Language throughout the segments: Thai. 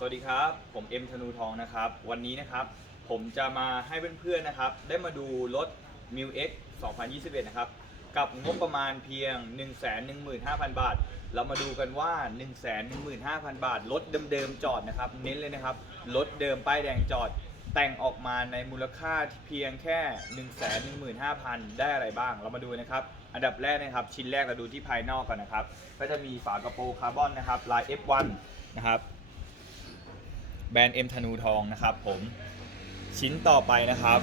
สวัสดีครับ ผมเอ็มธนูทองนะครับ วันนี้นะครับ ผมจะมาให้เพื่อนๆนะครับ ได้มาดูรถ m ิว X 2021 นะครับ กับงบประมาณเพียง 115,000 บาท เรามาดูกันว่า 115,000 บาท รถเดิมๆจอดนะครับ เน้นเลยนะครับ รถเดิมป้ายแดงจอด แต่งออกมาในมูลค่าเพียงแค่ 115,000 ได้อะไรบ้าง เรามาดูนะครับ อันดับแรกนะครับ ชิ้นแรกเราดูที่ภายนอกก่อนนะครับ ก็จะมีฝากระโปรงคาร์บอนนะครับ ลาย F1 นะครับ แบรนด์เอ็มธนูทองนะครับผมชิ้นต่อไปนะครับ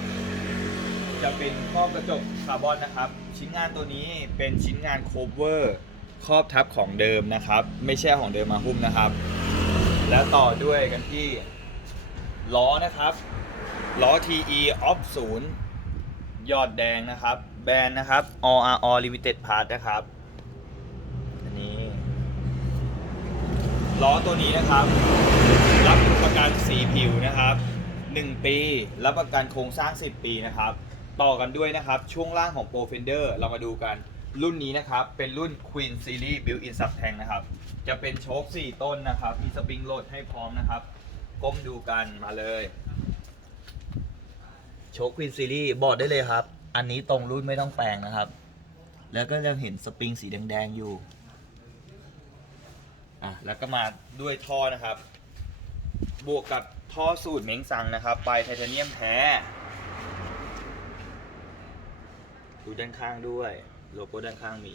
จะเป็นครอบกระจกคาร์บอนนะครับ ชิ้นงานตัวนี้เป็นชิ้นงานโคเวอร์ครอบทับของเดิมนะครับ ไม่ใช่ของเดิมมาหุ้มนะครับ แล้วต่อด้วยกันที่ล้อนะครับล้อ TE Off 0ยอดแดงนะครับ แบรนด์นะครับ ORO Limited Part นะครับอันนี้ล้อตัวนี้นะครับ ประกันสีผิวนะครับ 1 ปี รับประกันโครงสร้าง 10 ปีนะครับ ต่อกันด้วยนะครับ ช่วงล่างของ Pro Fender เรามาดูกัน รุ่นนี้นะครับ เป็นรุ่น Queen Series Built-in Sub Tank นะครับ จะเป็นโชค4 ต้นนะครับ มีสปริงโหลดให้พร้อมนะครับ ก้มดูกันมาเลย โชค Queen Series บอกได้เลยครับ อันนี้ตรงรุ่นไม่ต้องแปลงนะครับ แล้วก็จะเห็นสปริงสีแดงๆอยู่อะแล้วก็มาด้วยท่อนะครับ บวกกับท่อสูตรเม้งซังนะครับปลายไทเทเนียมแท้ ดูด้านข้างด้วย โลโก้ด้านข้างมี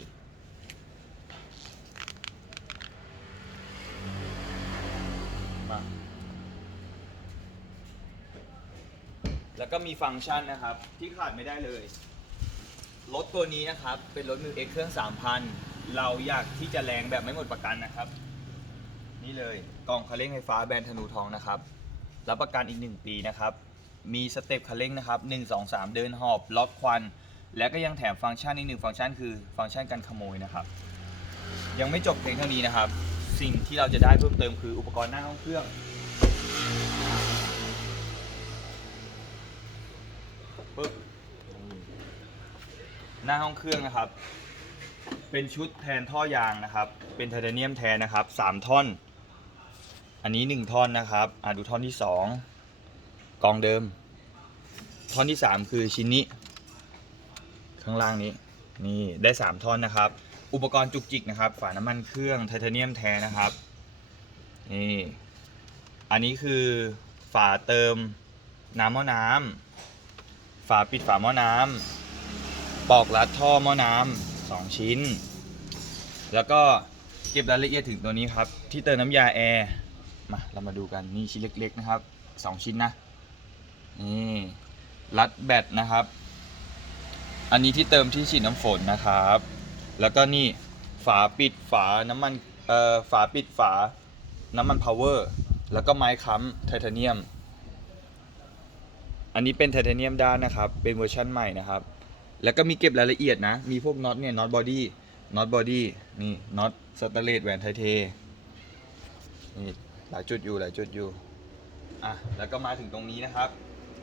มา แล้วก็มีฟังก์ชันนะครับ ที่ขาดไม่ได้เลย รถตัวนี้นะครับ เป็นรถมิวเอ็กเครื่อง 3,000 เราอยากที่จะแรงแบบไม่หมดประกันนะครับ นี่เลยกล่องคันเร่งไฟฟ้าแบรนด์ธนูทองนะครับ รับประกันอีก 1 ปีนะครับ มีสเต็ปคันเร่งนะครับ 1 2 3 เดินหอบ ล็อกควัน และก็ยังแถมฟังก์ชันอีกหนึ่งฟังก์ชันคือฟังก์ชันการขโมยนะครับ ยังไม่จบเพียงเท่านี้นะครับ สิ่งที่เราจะได้เพิ่มเติมคืออุปกรณ์หน้าห้องเครื่อง ปึ๊บ หน้าห้องเครื่องนะครับ เป็นชุดแทนท่อยางนะครับ เป็นไทเทเนียมแทนนะครับ 3 ท่อน อันนี้1ท่อนนะครับอะดูท่อนที่2กองเดิม ท่อนที่3คือชิ้นนี้ ข้างล่างนี้ นี่ได้3ท่อนนะครับ อุปกรณ์จุกจิกนะครับ ฝาน้ำมันเครื่องไทเทเนียมแทนนะครับ นี่ อันนี้คือฝาเติมน้ำหม้อน้ำฝาปิดฝาหม้อน้ำปอกรัดท่อหม้อน้ำสองชิ้น แล้วก็เก็บรายละเอียดถึงตัวนี้ครับ ที่เติมน้ำยาแอร์ มาเรามาดูกันนี่ชิ้นเล็ก ๆ นะครับสองชิ้นนะนี่รัดแบตนะครับ อันนี้ที่เติมที่ฉีดน้ำฝนนะครับ แล้วก็นี่ฝาปิดฝาน้ำมันเอ่อฝาปิดฝาน้ำมันพาวเวอร์แล้วก็ไม้ค้ำไทเทเนียม อันนี้เป็นไทเทเนียมด้านนะครับ เป็นเวอร์ชั่นใหม่นะครับ แล้วก็มีเก็บรายละเอียดนะ มีพวกน็อตเนี่ยน็อตบอดี้น็อตบอดี้นี่น็อตสแตนเลสแหวนไทเทนี่ หลายจุดอยู่หลายจุดอยู่อะแล้วก็มาถึงตรงนี้นะครับ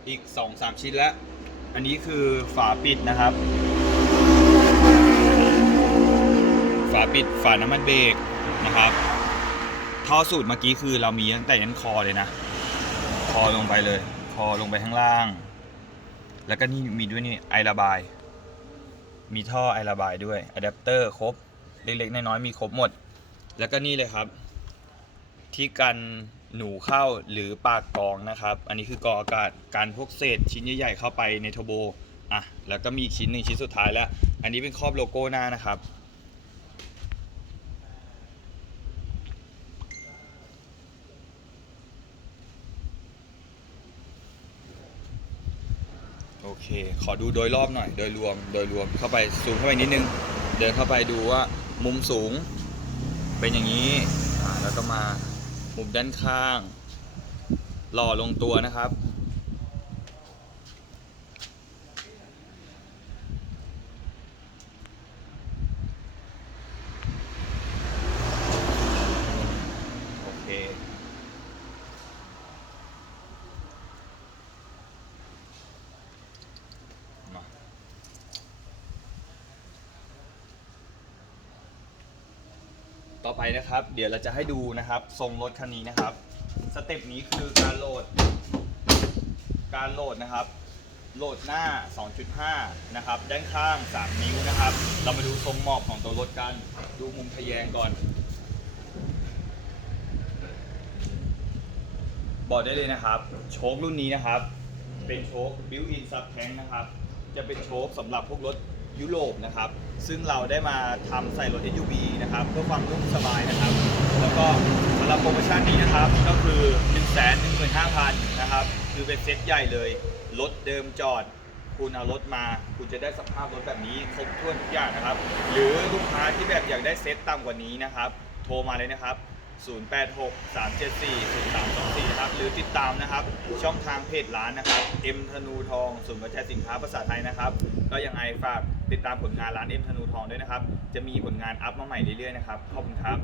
อีก 2-3 ชิ้นแล้ว อันนี้คือฝาปิดนะครับ ฝาปิดฝาน้ำมันเบรกนะครับท่อสูตรเมื่อกี้คือเรามีตั้งแต่ยันคอเลยนะ คอลงไปเลย คอลงไปข้างล่าง แล้วก็นี่มีด้วยนี่ไอระบาย มีท่อไอระบายด้วยอะแดปเตอร์ครบเล็กๆน้อยๆมีครบหมด แล้วก็นี่เลยครับ ที่กันหนูเข้าหรือปากกองนะครับ อันนี้คือกองอากาศการพวกเศษชิ้นใหญ่ๆเข้าไปในทโบอะแล้วก็มีชิ้นหนึ่งชิ้นสุดท้ายแล้ว อันนี้เป็นครอบโลโก้หน้านะครับ โอเค ขอดูโดยรอบหน่อยโดยรวมโดยรวมเข้าไปซูมเข้าไปนิดนึง เดินเข้าไปดูว่ามุมสูงเป็นอย่างนี้แล้วก็มา มุมด้านข้าง หล่อลงตัวนะครับ ต่อไปนะครับ เดี๋ยวเราจะให้ดูนะครับทรงรถคันนี้นะครับ สเต็ปนี้คือการโหลด การโหลดนะครับ โหลดหน้า 2.5 นะครับ ด้านข้าง 3 นิ้วนะครับ เรามาดูทรงหมอบของตัวรถกัน ดูมุมทะแยงก่อนบอกได้เลยนะครับ โชครุ่นนี้นะครับ เป็นโชคบิวอินซับแทงนะครับ จะเป็นโชคสำหรับพวกรถ ยุโรปนะครับ ซึ่งเราได้มาทำใส่รถ SUV นะครับเพื่อความนุ่มสบายนะครับ แล้วก็สำหรับโปรโมชั่นนี้นะครับ ก็คือ 1 1 5 0 0 0นะครับ คือเป็นเซ็ตใหญ่เลย รถเดิมจอด คุณเอารถมา คุณจะได้สภาพรถแบบนี้ครบถ้วนทุกอย่างนะครับ หรือลูกค้าที่แบบอยากได้เซ็ตต่ำกว่านี้นะครับ โทรมาเลยนะครับ 086 374 0324นะครับหรือติดตามนะครับ ช่องทางเพจร้านนะครับ M ธนูทองศูนย์กระจายสินค้าภาษาไทยนะครับ ก็ยังไงฝาก ติดตามผลงานร้านเอ็มธนูทองด้วยนะครับ จะมีผลงานอัพมาใหม่เรื่อยๆนะครับ ขอบคุณครับ